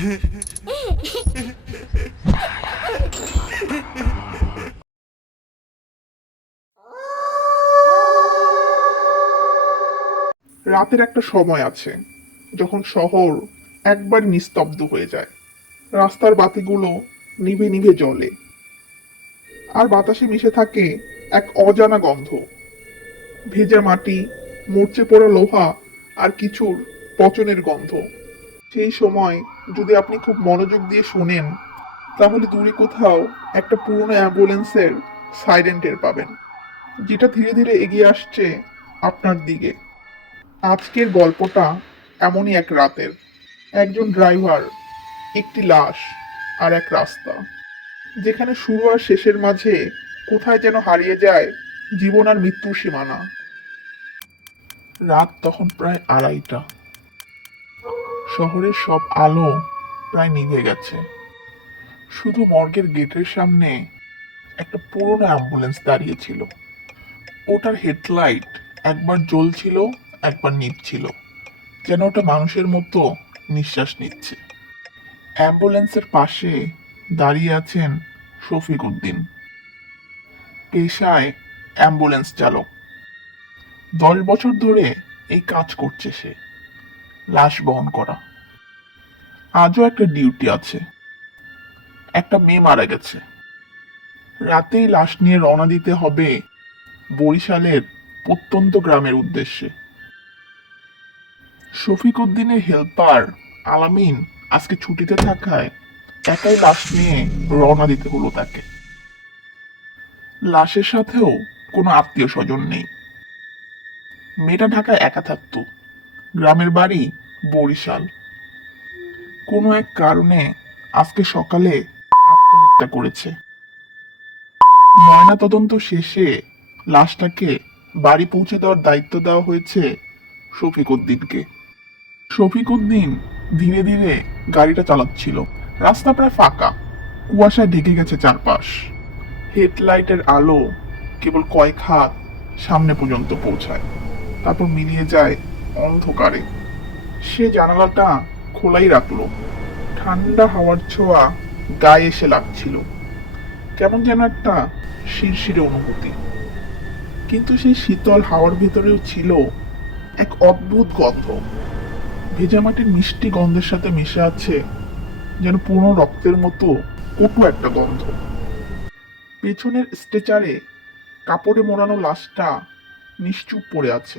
রাতের একটা সময় আছে যখন শহর একবার নিস্তব্ধ হয়ে যায়। রাস্তার বাতিগুলো নিভে নিভে জ্বলে, আর বাতাসে মিশে থাকে এক অজানা গন্ধ। ভেজা মাটি, মরচে পড়া লোহা, আর কিছুর পচনের গন্ধ। সেই সময় যদি আপনি খুব মনোযোগ দিয়ে শোনেন, তাহলে দূরে কোথাও একটা পুরনো অ্যাম্বুলেন্সের সাইরেন টের পাবেন, যেটা ধীরে ধীরে এগিয়ে আসছে আপনার দিকে। আজকের গল্পটা এমনই এক রাতের। একজন ড্রাইভার, একটি লাশ, আর এক রাস্তা যেখানে শুরু আর শেষের মাঝে কোথায় যেন হারিয়ে যায় জীবন আর মৃত্যুর সীমানা। রাত তখন প্রায় 2:30। শহরের সব আলো প্রায় নিভে গেছে। শুধু মর্গের গেটের সামনে একটা পুরনো অ্যাম্বুলেন্স দাঁড়িয়ে ছিল। ওটার হেডলাইট একবার জ্বলছিল, একবার নিভছিল, যেন ওটা মানুষের মতো নিঃশ্বাস নিচ্ছে। অ্যাম্বুলেন্সের পাশে দাঁড়িয়ে আছেন শফিক উদ্দিন, পেশায় অ্যাম্বুলেন্স চালক। 10 বছর ধরে এই কাজ করছে সে, লাশ বহন করা। আজও একটা ডিউটি আছে। একটা মেয়ে মারা গেছে। রাতেই লাশ নিয়ে রওনা দিতে হবে বরিশালের প্রত্যন্ত গ্রামের উদ্দেশ্যে। শফিক উদ্দিনের হেল্পার আলামিন আজকে ছুটিতে থাকায় একাই লাশ নিয়ে রওনা দিতে হলো তাকে। লাশের সাথেও কোনো আত্মীয় স্বজন নেই। মেয়েটা ঢাকায় একা থাকতো, গ্রামের বাড়ি বরিশাল। কোনো এক কারণে আজকে সকালে আত্মহত্যা করেছে। ময়না তদন্ত শেষে লাশটাকে বাড়ি পৌঁছে দেওয়ার দায়িত্ব দেওয়া হয়েছে শফিক উদ্দিনকে। শফিক উদ্দিন ধীরে ধীরে গাড়িটা চালাচ্ছিল। রাস্তা প্রায় ফাঁকা, কুয়াশায় ঢেকে গেছে চারপাশ। হেডলাইটের আলো কেবল কয়েক হাত সামনে পর্যন্ত পৌঁছায়, তারপর মিলিয়ে যায় অন্ধকারে। সে জানালাটা খোলাই রাখলো। ঠান্ডা হাওয়ার ছোঁয়া গায়ে এসে লাগছিল, কেমন যেন একটা শিরশিরে অনুভূতি। কিন্তু সেই শীতল হাওয়ার ভেতরেও ছিল এক অদ্ভুত গন্ধ। ভেজা মাটির মিষ্টি গন্ধের সাথে মিশে আছে যেন পুরনো রক্তের মতো কটু একটা গন্ধ। পেছনের স্ট্রেচারে কাপড়ে মোড়ানো লাশটা নিশ্চুপ পড়ে আছে।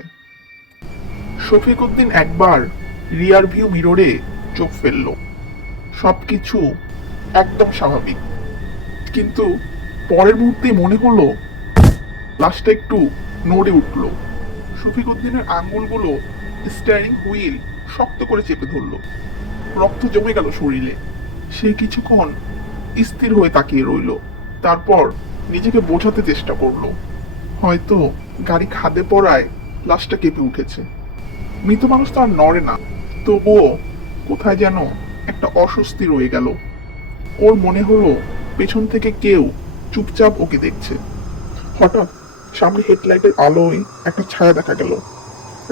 শফিক উদ্দিন একবার রিয়ার ভিউ মিররে চোখ ফেলল। সবকিছু একদম স্বাভাবিক, কিন্তু পরের মুহূর্তে মনে হলো লাশটা একটু নড়ে উঠল। শফিক উদ্দিনের আঙ্গুলগুলো স্টিয়ারিং হুইল শক্ত করে চেপে ধরল। রক্ত জমে গেল শরীরে। সে কিছুক্ষণ স্থির হয়ে তাকিয়ে রইল, তারপর নিজেকে বোঝাতে চেষ্টা করলো হয়তো গাড়ি খাদে পড়ায় লাশটা কেঁপে উঠেছে। মৃত মানুষ তো আর নড়ে না, তবুও কোথায় যেন একটা অস্বস্তি রয়ে গেল। ওর মনে হলো পেছন থেকে কেউ চুপচাপ ওকে দেখছে। হঠাৎ সামনে হেডলাইটের আলোয় একটা ছায়া দেখা গেল।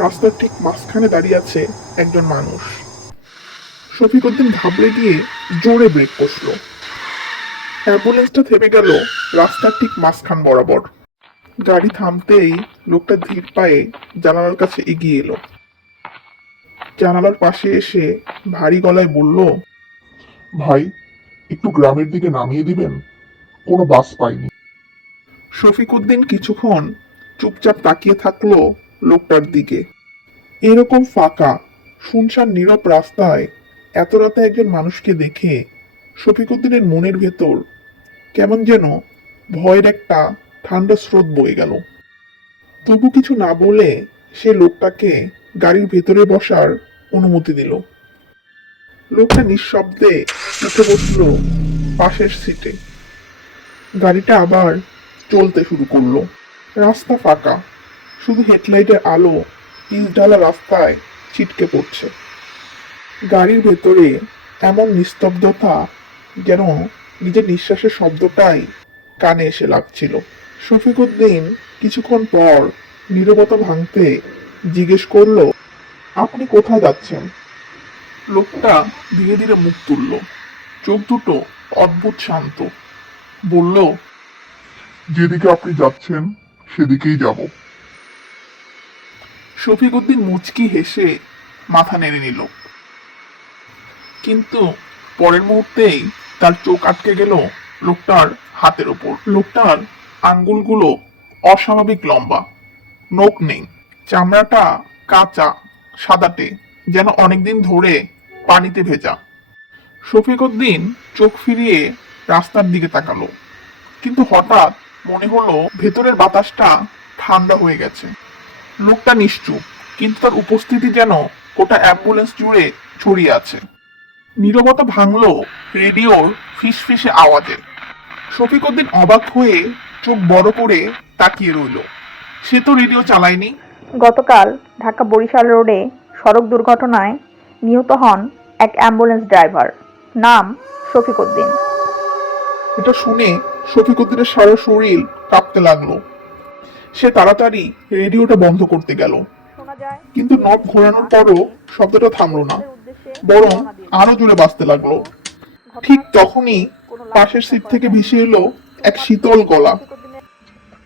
রাস্তার ঠিক মাঝখানে দাঁড়িয়ে আছে একজন মানুষ। শফিক উদ্দিন ঘাবড়ে গিয়ে জোরে ব্রেক কষলো। অ্যাম্বুলেন্সটা থেমে গেল রাস্তার ঠিক মাঝখান বরাবর। গাড়ি থামতেই লোকটা ধীর পায়ে জানালার কাছে এগিয়ে এলো। জানালার পাশে এসে ভারী গলায় বলল, ভাই, একটু গ্রামের দিকে নামিয়ে দিবেন, কোনো বাস পাইনি। শফিক উদ্দিন কিছুক্ষণ চুপচাপ তাকিয়ে থাকলো লোকটার দিকে। এরকম ফাঁকা শুনশান নীরব রাস্তায় এত রাতে একজন মানুষকে দেখে শফিক উদ্দিনের মনের ভেতর কেমন যেন ভয়ের একটা ঠান্ডা স্রোত বয়ে গেল। তবু কিছু না বলে সে লোকটাকে গাড়ির ভেতরে বসার অনুমতি দিল। লোকটা নিঃশব্দে উঠে বসলো পাশের সিটে। গাড়িটা আবার চলতে শুরু করলো। রাস্তা ফাঁকা, শুধু হেডলাইটের আলো পিচ ঢালা রাস্তায় ছিটকে পড়ছে। গাড়ির ভেতরে এমন নিস্তব্ধতা যেন নিজের নিঃশ্বাসের শব্দটাই কানে এসে লাগছিল। শফিক উদ্দিন কিছুক্ষণ পর নীরবতা ভাঙতে জিজ্ঞেস করলো, আপনি কোথায় যাচ্ছেন? লোকটা ধীরে ধীরে মুখ তুলল, চোখ দুটো অদ্ভুত শান্ত। বলল, যেদিকে আপনি যাচ্ছেন সেদিকেই যাব। শফিক উদ্দিন মুচকি হেসে মাথা নেড়ে নিল, কিন্তু পরের মুহূর্তেই তার চোখ আটকে গেল লোকটার হাতের ওপর। লোকটার আঙ্গুলগুলো অস্বাভাবিক লম্বা, নখ নেই, চামড়াটা কাঁচা সাদাটে, যেন অনেকদিন ধরে পানিতে ভেজা। শফিক উদ্দিন চোখ ফিরিয়ে রাস্তার দিকে তাকালো, কিন্তু হঠাৎ মনে হলো ভেতরের বাতাসটা ঠান্ডা হয়ে গেছে। লোকটা নিশ্চুপ, কিন্তু তার উপস্থিতি যেন গোটা অ্যাম্বুলেন্স জুড়ে ছড়িয়ে আছে। নীরবতা ভাঙলো রেডিওর ফিসফিসে আওয়াজে। শফিক উদ্দিন অবাক হয়ে চোখ বড় করে তাকিয়ে রইল। সে তো রেডিও চালায়নি। গতকাল ঢাকা বরিশাল রোডে সড়ক দুর্ঘটনায় নিহত হন এক অ্যাম্বুলেন্স ড্রাইভার, নাম শফিক উদ্দিন। এটা শুনে শফিক উদ্দিনের সারা শরীর কাঁপতে লাগলো। সে তাড়াতাড়ি রেডিওটা বন্ধ করতে গেল, শোনা যায় কিন্তু নব ঘোরানোর পরও শব্দটা থামলো না, বরং আরো জোরে বাজতে লাগলো। ঠিক তখনই পাশের সিট থেকে ভেসে এলো এক শীতল গলা।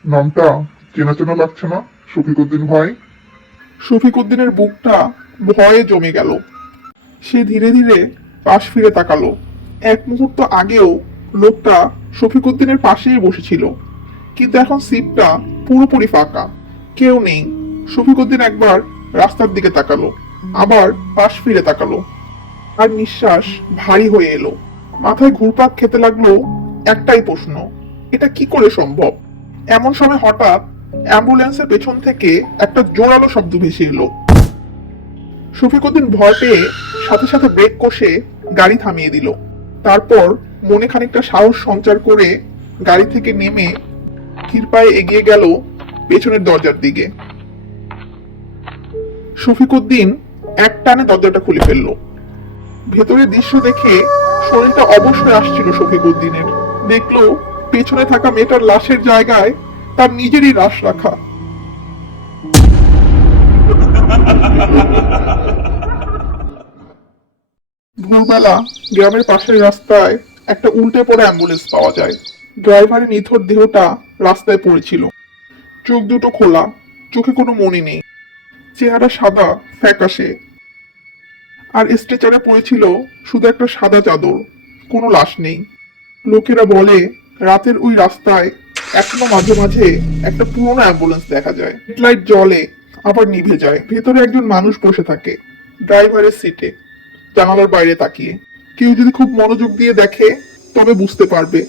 নামটা চেনা চেনা লাগছে না, শফিকুদ্দিন ভাই? শফিক উদ্দিনের বুকটা ভয়ে জমে গেল। সে ধীরে ধীরে পাশ ফিরে তাকালো। এক মুহূর্ত আগেও লোকটা শফিক উদ্দিনের পাশেই বসেছিল, কিন্তু এখন সিটটা পুরোপুরি ফাঁকা, কেউ নেই। শফিক উদ্দিন একবার রাস্তার দিকে তাকালো, আবার পাশ ফিরে তাকালো, আর নিঃশ্বাস ভারী হয়ে এলো। মাথায় ঘুরপাক খেতে লাগলো একটাই প্রশ্ন, এটা কি করে সম্ভব? এমন সময় হঠাৎ অ্যাম্বুলেন্সের পেছন থেকে একটা জোরালো শব্দ ভেসে এলো। শফিক উদ্দিন ভয় পেয়ে সাথে সাথে ব্রেক কষে গাড়ি থামিয়ে দিল। তারপর মনে খানিকটা সাহস সঞ্চার করে গাড়ি থেকে নেমে ধীর পায়ে এগিয়ে গেল পেছনের দরজার দিকে। শফিক উদ্দিন এক টানে দরজাটা খুলে ফেলল। ভেতরের দৃশ্য দেখে শরীরটা অবশ্যই আসছিল শফিক উদ্দিনের। দেখলো পেছনে থাকা মেয়েটার লাশের জায়গায় তার নিজেরই লাশ রাখা। ভোরবেলা গ্রামের পাশের রাস্তায় একটা উল্টে পড়ে অ্যাম্বুলেন্স পাওয়া যায়। ড্রাইভারের নিথর দেহটা রাস্তায় পড়েছিল, চোখ দুটো খোলা, চোখে কোনো মনি নেই, চেহারা সাদা ফ্যাকাশে, আর স্ট্রেচারে পড়েছিল শুধু একটা সাদা চাদর, কোনো লাশ নেই। লোকেরা বলে রাতের ওই রাস্তায় এখনো মাঝে মাঝে একটা পুরোনো অ্যাম্বুলেন্স দেখা যায়। লাইট জ্বলে আবার নিভে যায়। ভেতরে একজন মানুষ বসে থাকে ড্রাইভারের সিটে, জানালার বাইরে তাকিয়ে। কেউ যদি খুব মনোযোগ দিয়ে দেখে তবে বুঝতে পারবে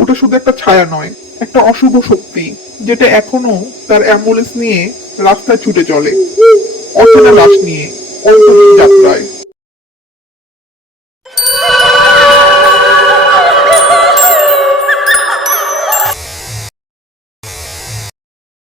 ওটা শুধু একটা ছায়া নয়, একটা অশুভ শক্তি, যেটা এখনো তার অ্যাম্বুলেন্স নিয়ে রাস্তায় ছুটে চলে, অচেনা লাশ নিয়ে অন্তহীন যাত্রায়।